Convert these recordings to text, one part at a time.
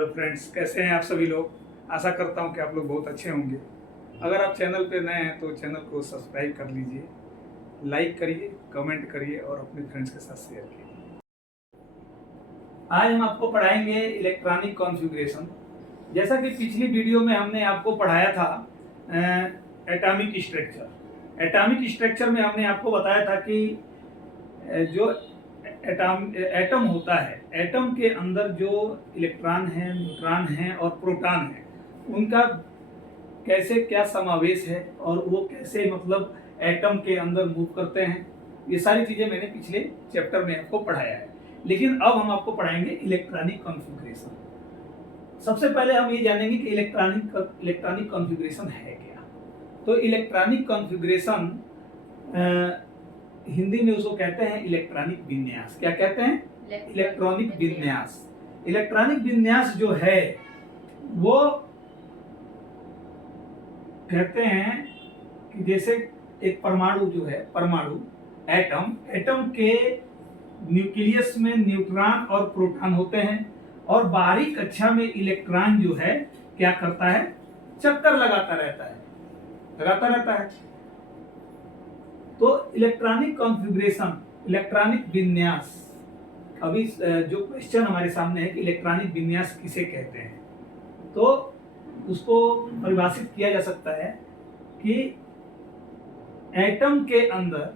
Hello friends, कैसे हैं आप सभी लोग। आशा करता हूं कि आप लोग बहुत अच्छे होंगे। अगर आप चैनल पे नए हैं तो चैनल को सब्सक्राइब कर लीजिए, लाइक करिए, कमेंट करिए और अपने फ्रेंड्स के साथ शेयर कीजिए। आज हम आपको पढ़ाएंगे इलेक्ट्रॉनिक कॉन्फ़िगरेशन। जैसा कि पिछली वीडियो में हमने आपको पढ़ाया था एटॉमिक स्ट्रक्चर। एटॉमिक स्ट्रक्चर में हमने आपको बताया था कि जो एटम होता है, एटम के अंदर जो इलेक्ट्रॉन हैं, न्यूट्रॉन हैं और प्रोटॉन हैं, उनका कैसे क्या समावेश है और वो कैसे मतलब एटम के अंदर मूव करते हैं, ये सारी चीजें मैंने पिछले चैप्टर में आपको पढ़ाया है। लेकिन अब हम आपको पढ़ाएंगे इलेक्ट्रॉनिक कॉन्फ़िगरेशन। सबसे पहले हम ये जानेंगे कि इलेक्ट्रॉनिक कॉन्फ़िगरेशन है क्या। तो इलेक्ट्रॉनिक कॉन्फ़िगरेशन हिंदी में उसको कहते हैं इलेक्ट्रॉनिक विन्यास। क्या कहते हैं? इलेक्ट्रॉनिक विन्यास। इलेक्ट्रॉनिक विन्यास जो है वो कहते हैं कि जैसे एक परमाणु जो है, परमाणु एटम के न्यूक्लियस में न्यूट्रॉन और प्रोटॉन होते हैं और बाहरी कक्षा में इलेक्ट्रॉन जो है क्या करता है? चक्कर लगाता रहता है। तो इलेक्ट्रॉनिक कॉन्फ़िगरेशन, इलेक्ट्रॉनिक विन्यास, अभी जो क्वेश्चन हमारे सामने है कि इलेक्ट्रॉनिक विन्यास किसे कहते हैं, तो उसको परिभाषित किया जा सकता है कि एटम के अंदर,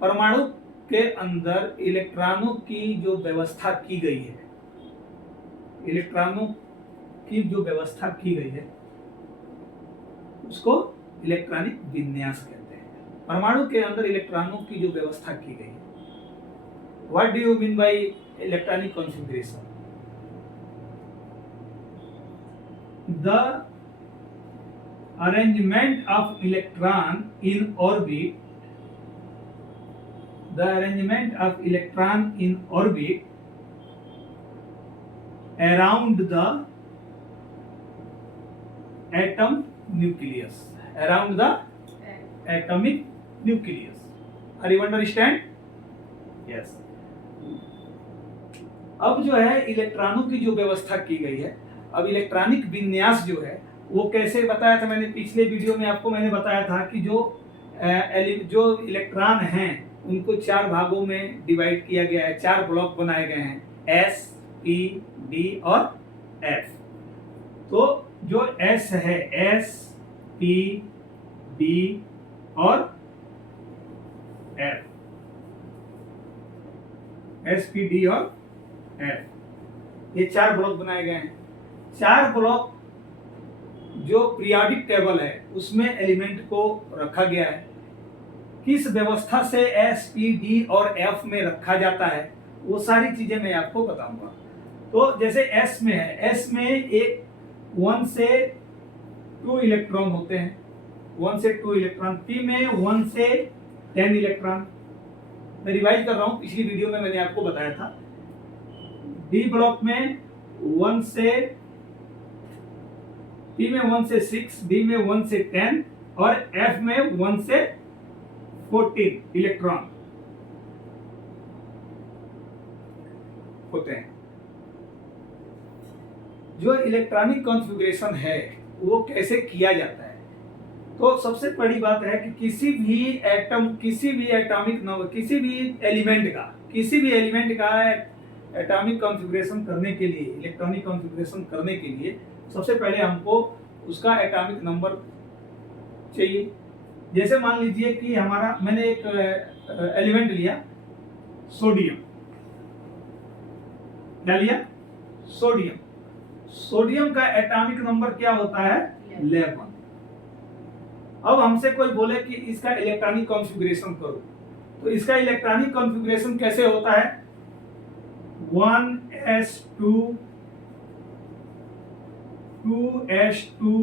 परमाणु के अंदर इलेक्ट्रॉनों की जो व्यवस्था की गई है, इलेक्ट्रॉनों की जो व्यवस्था की गई है उसको इलेक्ट्रॉनिक विन्यास कहते हैं। परमाणु के अंदर इलेक्ट्रॉनों की जो व्यवस्था की गई है। What do you mean by electronic configuration? The arrangement of electron in orbit, the arrangement of electron in orbit around the atom nucleus, around the atomic nucleus. Are you understand? Yes. अब जो है इलेक्ट्रॉनों की जो व्यवस्था की गई है, अब इलेक्ट्रॉनिक विन्यास जो है वो कैसे बताया था मैंने पिछले वीडियो में आपको। मैंने बताया था कि जो इलेक्ट्रॉन हैं उनको चार भागों में डिवाइड किया गया है, चार ब्लॉक बनाए गए हैं, एस, पी, डी और एफ। तो जो एस है, एस, पी, डी और एफ, एस, पी, डी और एफ, ये चार ब्लॉक बनाए गए हैं। चार ब्लॉक जो पीरियोडिक टेबल है उसमें एलिमेंट को रखा गया है। किस व्यवस्था से एस, पी, डी और एफ में रखा जाता है वो सारी चीजें मैं आपको बताऊंगा। तो जैसे एस में है, एस में एक 1 से 2 इलेक्ट्रॉन होते हैं, 1 से 2 इलेक्ट्रॉन। पी में 1 से 10 इलेक्ट्रॉन। मैं रिवाइज कर रहा हूं, पिछली वीडियो में मैंने आपको बताया था। डी ब्लॉक में 1 से, पी में 1 से 6, डी में 1 से 10 और एफ में 1 से 14 इलेक्ट्रॉन होते हैं। जो इलेक्ट्रॉनिक कॉन्फ़िगरेशन है वो कैसे किया जाता है, तो सबसे बड़ी बात है कि किसी भी एटम, किसी भी एटॉमिक नंबर, किसी भी एलिमेंट का एटॉमिक कॉन्फ़िगरेशन करने के लिए, इलेक्ट्रॉनिक कॉन्फ़िगरेशन करने के लिए सबसे पहले हमको उसका एटॉमिक नंबर चाहिए। जैसे मान लीजिए कि मैंने एक एलिमेंट लिया, सोडियम। क्या लिया? सोडियम। सोडियम का एटॉमिक नंबर क्या होता है? 11। अब हमसे कोई बोले कि इसका इलेक्ट्रॉनिक कॉन्फ़िगरेशन करो, तो इसका इलेक्ट्रॉनिक कॉन्फ़िगरेशन कैसे होता है? 1s2, 2s2,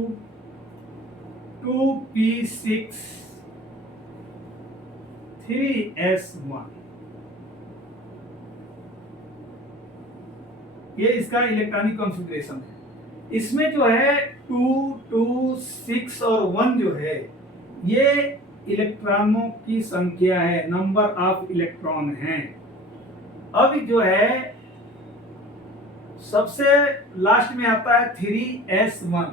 2p6, 3s1। ये इसका इलेक्ट्रॉनिक कॉन्फ़िगरेशन है। इसमें जो है 2, 2, 6 और 1 जो है ये इलेक्ट्रॉनों की संख्या है, नंबर ऑफ इलेक्ट्रॉन हैं। अब जो है सबसे लास्ट में आता है 3s1।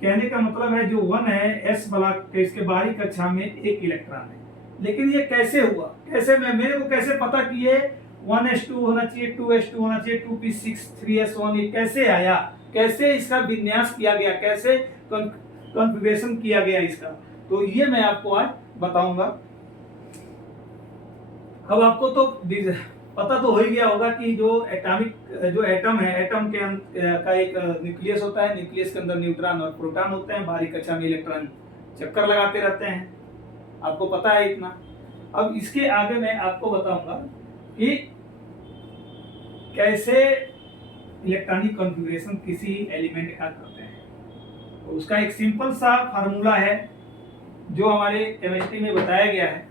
कहने का मतलब है जो 1 है s ब्लॉक के इसके बाहरी कक्षा में एक इलेक्ट्रॉन है। लेकिन ये कैसे हुआ, कैसे मेरे को कैसे पता कि ये 1s2 होना चाहिए, 2s2 होना चाहिए, 2p6 3s1, ये कैसे आया, कैसे इसका विन्यास किया गया, कैसे कॉन्फ़िगरेशन किया गया इसका, तो ये मैं आपको आज बताऊंगा। अब आपको तो पता तो हो ही गया होगा कि जो एटम है, एटम के का एक न्यूक्लियस होता है, न्यूक्लियस के अंदर न्यूट्रॉन और प्रोटॉन होते हैं, बाहरी कक्षा में इलेक्ट्रॉन चक्कर लगाते रहते हैं, आपको पता है इतना। अब इसके आगे मैं आपको बताऊंगा कि कैसे इलेक्ट्रॉनिक कॉन्फ़िगरेशन किसी एलिमेंट का करते हैं। तो उसका एक सिंपल सा फार्मूला है जो हमारे केमिस्ट्री में बताया गया है।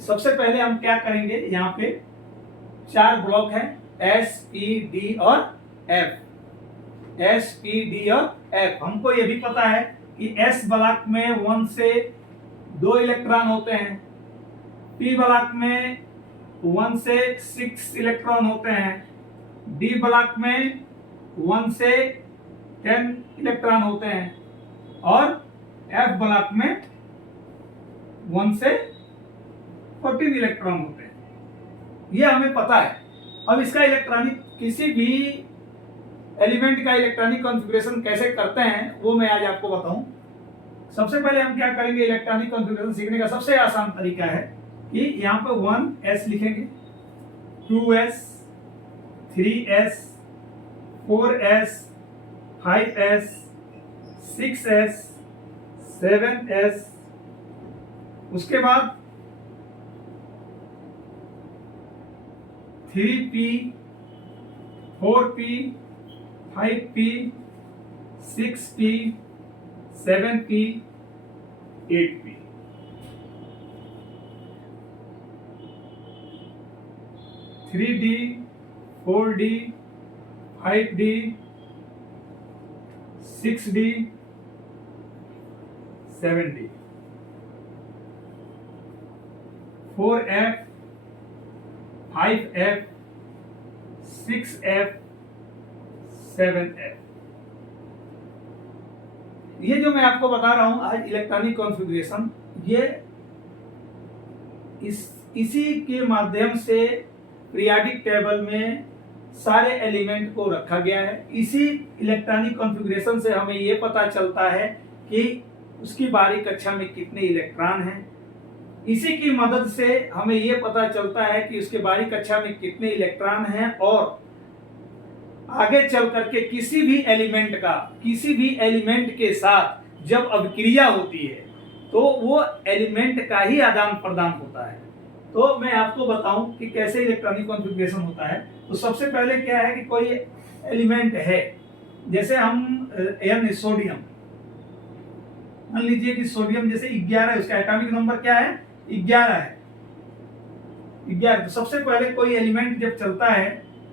सबसे पहले हम क्या करेंगे, यहाँ पे 4 ब्लॉक है S, P, D और F। S, P, D और F। हमको ये भी पता है कि S ब्लॉक में 1 से 2 इलेक्ट्रॉन होते हैं, P ब्लॉक में 1 से 6 इलेक्ट्रॉन होते हैं, D ब्लॉक में 1 से 10 इलेक्ट्रॉन होते हैं और F ब्लॉक में 1 से 14 इलेक्ट्रॉन होते हैं। ये हमें पता है। अब इसका इलेक्ट्रॉनिक, किसी भी एलिमेंट का इलेक्ट्रॉनिक कॉन्फ़िगरेशन कैसे करते हैं वो मैं आज आपको बताऊं। सबसे पहले हम क्या करेंगे, इलेक्ट्रॉनिक कॉन्फ़िगरेशन सीखने का सबसे आसान तरीका है कि यहाँ पे 1s लिखेंगे, 2s, 3s, 4s, 5s, 6s, 7s, उसके बाद 3p, 4p, 5p, 6p, 7p, 8p। Three D, 4d, 5d, 6d, 7d, 4f, 5f, 6f, 7f। ये जो मैं आपको बता रहा हूं आज इलेक्ट्रॉनिक कॉन्फ़िगरेशन, ये इसी के माध्यम से पीरियोडिक टेबल में सारे एलिमेंट को रखा गया है। इसी इलेक्ट्रॉनिक कॉन्फ़िगरेशन से हमें ये पता चलता है कि उसकी बाहरी कक्षा में कितने इलेक्ट्रॉन हैं। इसी की मदद से हमें यह पता चलता है कि उसके बाहरी कक्षा में कितने इलेक्ट्रॉन हैं और आगे चल करके किसी भी एलिमेंट के साथ जब अभिक्रिया होती है तो वो एलिमेंट का ही आदान प्रदान होता है। तो मैं आपको बताऊं कि कैसे इलेक्ट्रॉनिक कॉन्फ़िगरेशन होता है। तो सबसे पहले क्या है कि कोई एलिमेंट है, जैसे हम सोडियम, मान लीजिए कि सोडियम जैसे 11 है, उसका एटॉमिक नंबर क्या है, 11 है, 11। तो सबसे पहले कोई एलिमेंट जब चलता है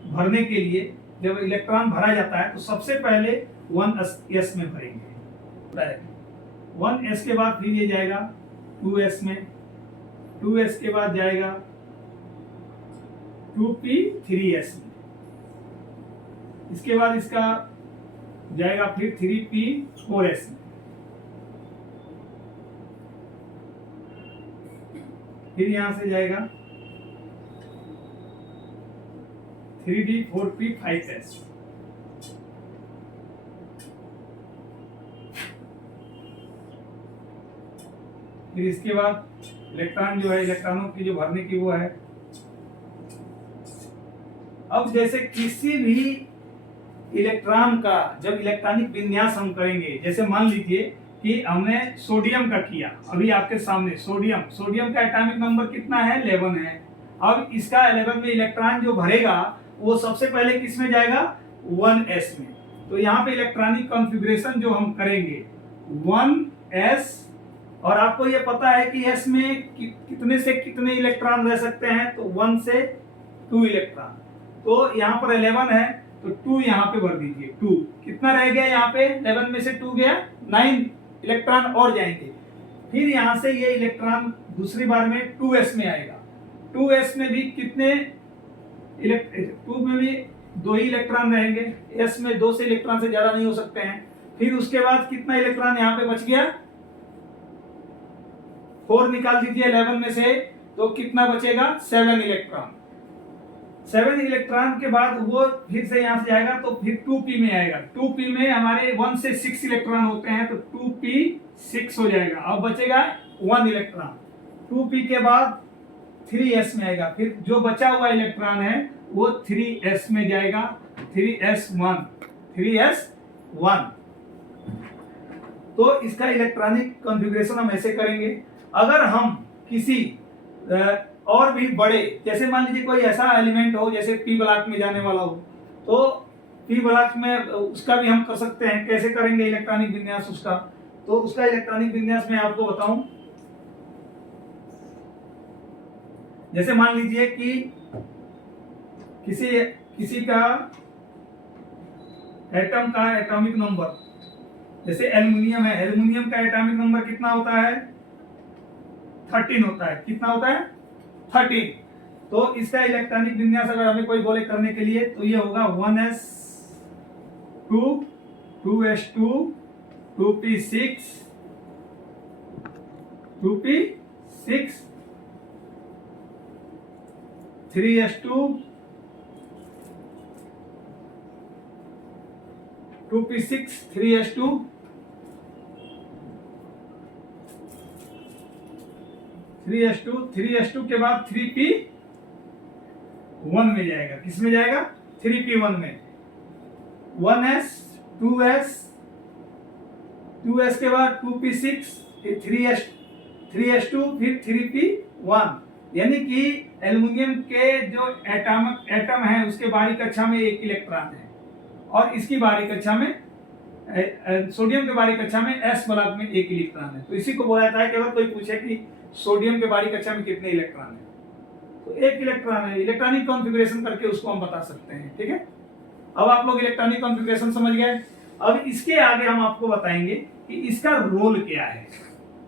भरने के लिए, जब इलेक्ट्रॉन भरा जाता है तो सबसे पहले 1s में भरेंगे, 1s के बाद फिर ये जाएगा 2s में, 2s के बाद जाएगा 2p3s में, इसके बाद इसका जाएगा फिर 3p4s में, फिर यहां से जाएगा 3d 4p 5s, फिर इसके बाद इलेक्ट्रॉन जो है, इलेक्ट्रॉनों की जो भरने की वो है। अब जैसे किसी भी इलेक्ट्रॉन का जब इलेक्ट्रॉनिक विन्यास हम करेंगे, जैसे मान लीजिए कि हमने सोडियम का किया, अभी आपके सामने सोडियम का एटॉमिक नंबर कितना है, 11 है। अब इसका 11 में इलेक्ट्रॉन जो भरेगा वो सबसे पहले किस में जाएगा, 1s में। तो यहाँ पे इलेक्ट्रॉनिक कॉन्फ़िगरेशन जो हम करेंगे 1s, और आपको ये पता है कि s में कितने से कितने इलेक्ट्रॉन रह सकते हैं, तो 1 से 2 इलेक्ट्रॉन। तो यहाँ पर 11 है तो 2 यहाँ पे भर दीजिए, 2 कितना रह गया, यहाँ पे 11 में से 2 गया, 9 इलेक्ट्रॉन और जाएंगे। फिर यहाँ से ये इलेक्ट्रॉन दूसरी बार में 2s में आएगा, 2s में भी कितने 2 में भी 2 ही इलेक्ट्रॉन रहेंगे, s में 2 से इलेक्ट्रॉन से ज्यादा नहीं हो सकते हैं। फिर उसके बाद कितना इलेक्ट्रॉन यहाँ पे बच गया, 4 निकाल दीजिए 11 में से, तो कितना बचेगा 7 इलेक्ट्रॉन। 7 इलेक्ट्रॉन के बाद वो फिर से यहाँ से जाएगा तो फिर 2p में आएगा। 2p में हमारे 1 से 6 इलेक्ट्रॉन होते हैं तो 2p6 हो जाएगा। अब बचेगा 1 इलेक्ट्रॉन। 2p के बाद 3s में आएगा, फिर जो बचा हुआ इलेक्ट्रॉन है वो 3s में जाएगा, 3s1। तो इसका इलेक्ट्रॉनिक कॉन्फ़िगरेशन हम ऐसे करेंगे। अगर हम किसी और भी बड़े, जैसे मान लीजिए कोई ऐसा एलिमेंट हो जैसे p ब्लॉक में जाने वाला हो, तो p ब्लॉक में उसका भी हम कर सकते हैं। कैसे करेंगे इलेक्ट्रॉनिक विन्यास उसका, तो उसका इलेक्ट्रॉनिक विन्यास मैं आपको बताऊं। जैसे मान लीजिए कि किसी का एटम का एटॉमिक नंबर, जैसे एल्युमिनियम है, एल्युमिनियम का एटॉमिक नंबर कितना होता है 13 होता है। कितना होता है 13। तो इसका इलेक्ट्रॉनिक विन्यास अगर हमें कोई बोले करने के लिए तो ये होगा 1s2 2s2 2p6 2p6 3s2 2p6 3s2 3s2 के बाद 3p1 में जाएगा। किस में जाएगा 3p1 में। 1s 2s के बाद 2p6 3s2 फिर 3p1। यानी कि एल्युमिनियम के जो एटम है उसके बाहरी कक्षा में 1 इलेक्ट्रॉन है और इसकी बाहरी कक्षा में सोडियम के बाहरी कक्षा में s ब्लॉक में 1 इलेक्ट्रॉन है। तो इसी को बोला जाता है कि अगर कोई पूछे कि सोडियम के बाहरी कक्षा में कितने इलेक्ट्रॉन है तो 1 इलेक्ट्रॉन है। इलेक्ट्रॉनिक कॉन्फ़िगरेशन करके उसको हम बता सकते हैं। ठीक है, अब आप लोग इलेक्ट्रॉनिक कॉन्फ़िगरेशन समझ गए। अब इसके आगे हम आपको बताएंगे कि इसका रोल क्या है,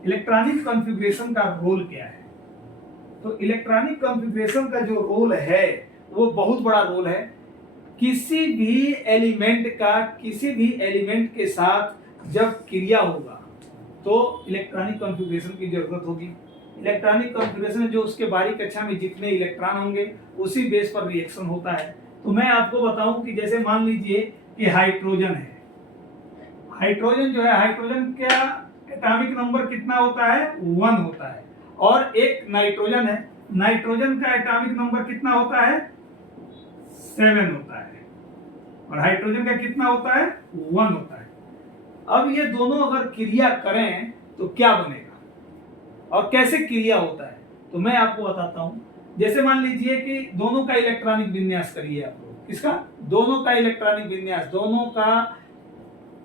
इलेक्ट्रॉनिक कॉन्फ़िगरेशन का रोल क्या है। तो इलेक्ट्रॉनिक कॉन्फ़िगरेशन का जो रोल है वो बहुत बड़ा रोल है। किसी भी एलिमेंट के साथ जब क्रिया होगा तो इलेक्ट्रॉनिक कॉन्फ़िगरेशन की जरूरत होगी। इलेक्ट्रॉनिक कॉन्फ़िगरेशन में जो उसके बाहरी कक्षा में जितने इलेक्ट्रॉन होंगे उसी बेस पर रिएक्शन होता है। तो मैं आपको बताऊं कि जैसे मान लीजिए कि हाइड्रोजन है, हाइड्रोजन जो है, हाइड्रोजन का एटॉमिक नंबर कितना होता है 1 होता है। और एक नाइट्रोजन है, नाइट्रोजन का एटॉमिक नंबर कितना होता है 7 होता है और हाइड्रोजन का कितना होता है 1 होता है। अब ये दोनों अगर क्रिया करें तो क्या बनेगा और कैसे क्रिया होता है तो मैं आपको बताता हूं। जैसे मान लीजिए कि दोनों का इलेक्ट्रॉनिक विन्यास करिए आप लोग। किसका, दोनों का इलेक्ट्रॉनिक विन्यास, दोनों का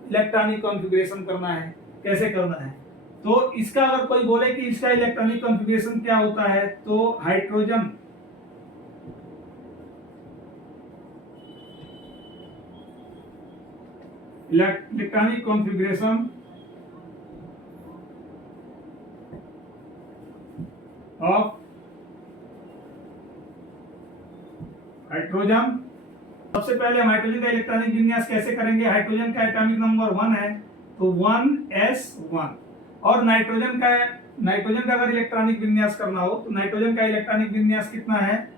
इलेक्ट्रॉनिक कॉन्फ़िगरेशन करना है। कैसे करना है तो इसका अगर कोई बोले कि इसका इलेक्ट्रॉनिक कॉन्फ़िगरेशन क्या होता है तो hydrogen electronic configuration of hydrogen. सबसे पहले हम हाइड्रोजन का इलेक्ट्रॉनिक विन्यास कैसे करेंगे। हाइड्रोजन का एटॉमिक नंबर 1 है तो 1s1 और नाइट्रोजन का अगर इलेक्ट्रॉनिक विन्यास करना हो तो नाइट्रोजन का इलेक्ट्रॉनिक विन्यास कितना है,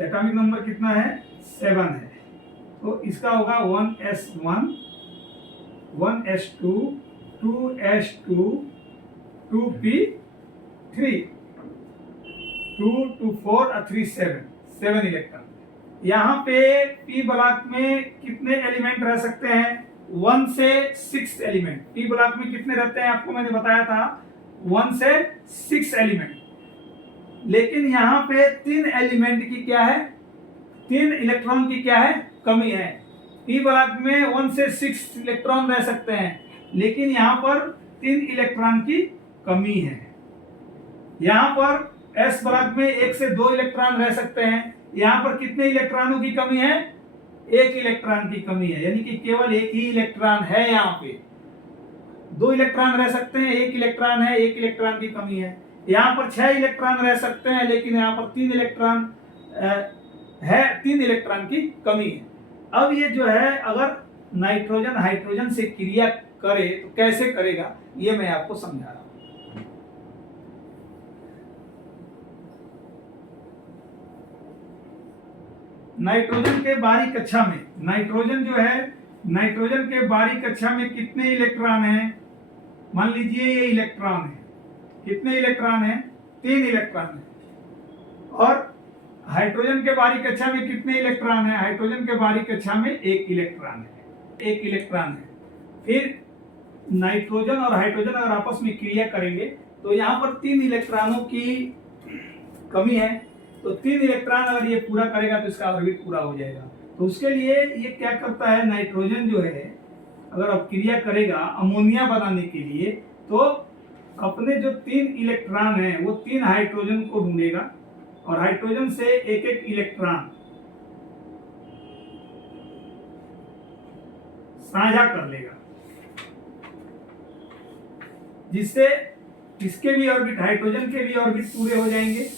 एटॉमिक नंबर कितना है 7 है। तो इसका होगा 1s1 1s2 2s2 2p3 2 2 4 और 3 7 इलेक्ट्रॉन। यहाँ पे p ब्लॉक में कितने एलिमेंट रह सकते हैं 1 से 6 एलिमेंट। p ब्लॉक में कितने रहते हैं आपको मैंने बताया था 1 से 6 एलिमेंट। लेकिन यहाँ पे 3 एलिमेंट की क्या है, 3 इलेक्ट्रॉन की क्या है कमी है। p ब्लॉक में 1 से 6 इलेक्ट्रॉन रह सकते हैं लेकिन यहाँ पर 3 इलेक्ट्रॉन की कमी है। यहाँ पर s ब्लॉक में 1 से 2 इलेक्ट्रॉन रह सकते हैं, यहाँ पर कितने इलेक्ट्रॉनों की कमी है 1 इलेक्ट्रॉन की कमी है। यानी कि केवल 1 ही इलेक्ट्रॉन है। यहाँ पे 2 इलेक्ट्रॉन रह सकते हैं, 1 इलेक्ट्रॉन है, 1 इलेक्ट्रॉन की कमी है। यहाँ पर 6 इलेक्ट्रॉन रह सकते हैं लेकिन यहाँ पर 3 इलेक्ट्रॉन है, 3 इलेक्ट्रॉन की कमी है। अब ये जो है अगर नाइट्रोजन हाइड्रोजन से क्रिया करे तो कैसे करेगा, ये मैं आपको समझा रहा हूं। नाइट्रोजन के बारी कक्षा में, नाइट्रोजन जो है, नाइट्रोजन के बारी कक्षा में कितने इलेक्ट्रॉन हैं? मान लीजिए ये इलेक्ट्रॉन है, कितने इलेक्ट्रॉन हैं? 3 इलेक्ट्रॉन है। और हाइड्रोजन के बारी कक्षा में कितने इलेक्ट्रॉन है? हाइड्रोजन के बारी कक्षा में 1 इलेक्ट्रॉन है, 1 इलेक्ट्रॉन है। फिर नाइट्रोजन और हाइड्रोजन अगर आपस में क्रिया करेंगे तो यहाँ पर 3 इलेक्ट्रॉनों की कमी है, तो 3 इलेक्ट्रॉन अगर ये पूरा करेगा तो इसका ऑर्बिट पूरा हो जाएगा। तो उसके लिए ये क्या करता है, नाइट्रोजन जो है अगर अब क्रिया करेगा अमोनिया बनाने के लिए, तो अपने जो 3 इलेक्ट्रॉन है वो 3 हाइड्रोजन को ढूंढेगा और हाइड्रोजन से एक एक इलेक्ट्रॉन साझा कर लेगा, जिससे इसके भी ऑर्बिट, हाइड्रोजन के भी ऑर्बिट पूरे हो जाएंगे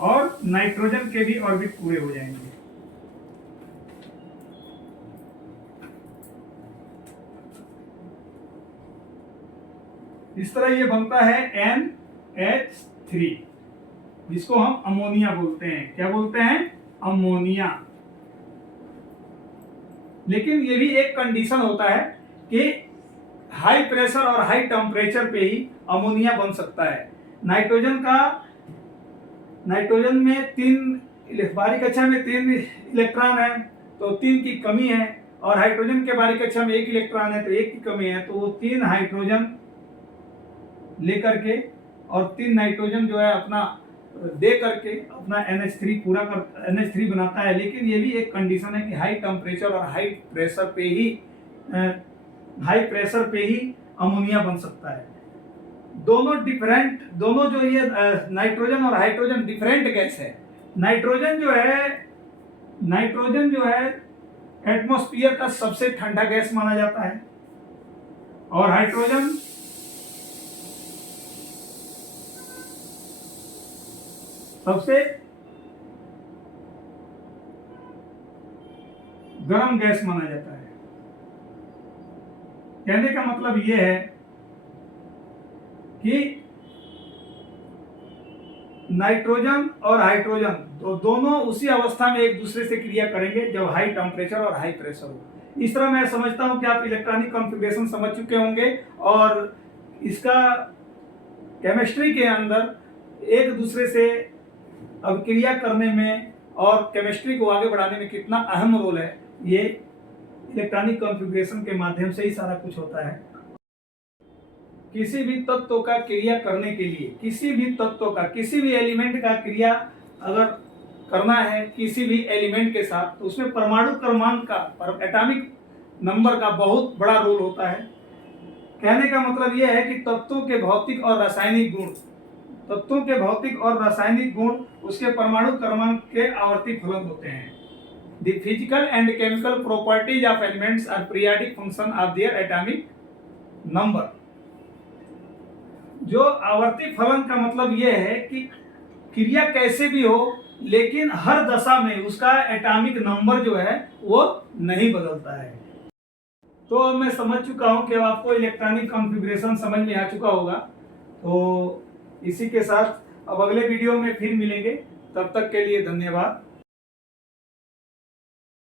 और नाइट्रोजन के भी ऑर्बिट पूरे हो जाएंगे। इस तरह ये बनता है NH3, जिसको हम अमोनिया बोलते हैं। क्या बोलते हैं? अमोनिया। लेकिन ये भी एक कंडीशन होता है कि हाई प्रेशर और हाई टेम्परेचर पे ही अमोनिया बन सकता है। नाइट्रोजन में 3 बारी कक्षा में 3 इलेक्ट्रॉन है तो 3 की कमी है, और हाइड्रोजन के बारी कक्षा में 1 इलेक्ट्रॉन है तो 1 की कमी है, तो वो 3 हाइड्रोजन लेकर के और 3 नाइट्रोजन जो है अपना दे करके अपना NH3 NH3 बनाता है। लेकिन ये भी एक कंडीशन है कि हाई टेम्परेचर और हाई प्रेशर पे ही अमोनिया बन सकता है। दोनों जो ये नाइट्रोजन और हाइड्रोजन डिफरेंट गैस है। नाइट्रोजन जो है एटमॉस्फेयर का सबसे ठंडा गैस माना जाता है, और हाइड्रोजन सबसे गर्म गैस माना जाता है। कहने का मतलब यह है कि नाइट्रोजन और हाइड्रोजन दोनों उसी अवस्था में एक दूसरे से क्रिया करेंगे जब हाई टेम्परेचर और हाई प्रेशर हो। इस तरह मैं समझता हूं कि आप इलेक्ट्रॉनिक कॉन्फ़िगरेशन समझ चुके होंगे और इसका केमिस्ट्री के अंदर एक दूसरे से अभिक्रिया करने में और केमिस्ट्री को आगे बढ़ाने में कितना अहम रोल है, ये इलेक्ट्रॉनिक कॉन्फ़िगरेशन के माध्यम से ही सारा कुछ होता है। किसी भी तत्व का क्रिया करने के लिए, किसी भी एलिमेंट का क्रिया अगर करना है किसी भी एलिमेंट के साथ, तो उसमें परमाणु क्रमांक का, एटॉमिक नंबर का बहुत बड़ा रोल होता है। कहने का मतलब यह है कि तत्वों के भौतिक और रासायनिक गुण उसके परमाणु क्रमांक के आवर्ती फलन होते हैं। The physical and chemical properties of elements are periodic function of their atomic number। जो आवर्ती फलन का मतलब यह है कि क्रिया कैसे भी हो लेकिन हर दशा में उसका एटॉमिक नंबर जो है वो नहीं बदलता है। तो अब मैं समझ चुका हूं कि अब आपको इलेक्ट्रॉनिक कॉन्फ़िगरेशन समझ में आ चुका होगा। तो इसी के साथ अब अगले वीडियो में फिर मिलेंगे, तब तक के लिए धन्यवाद।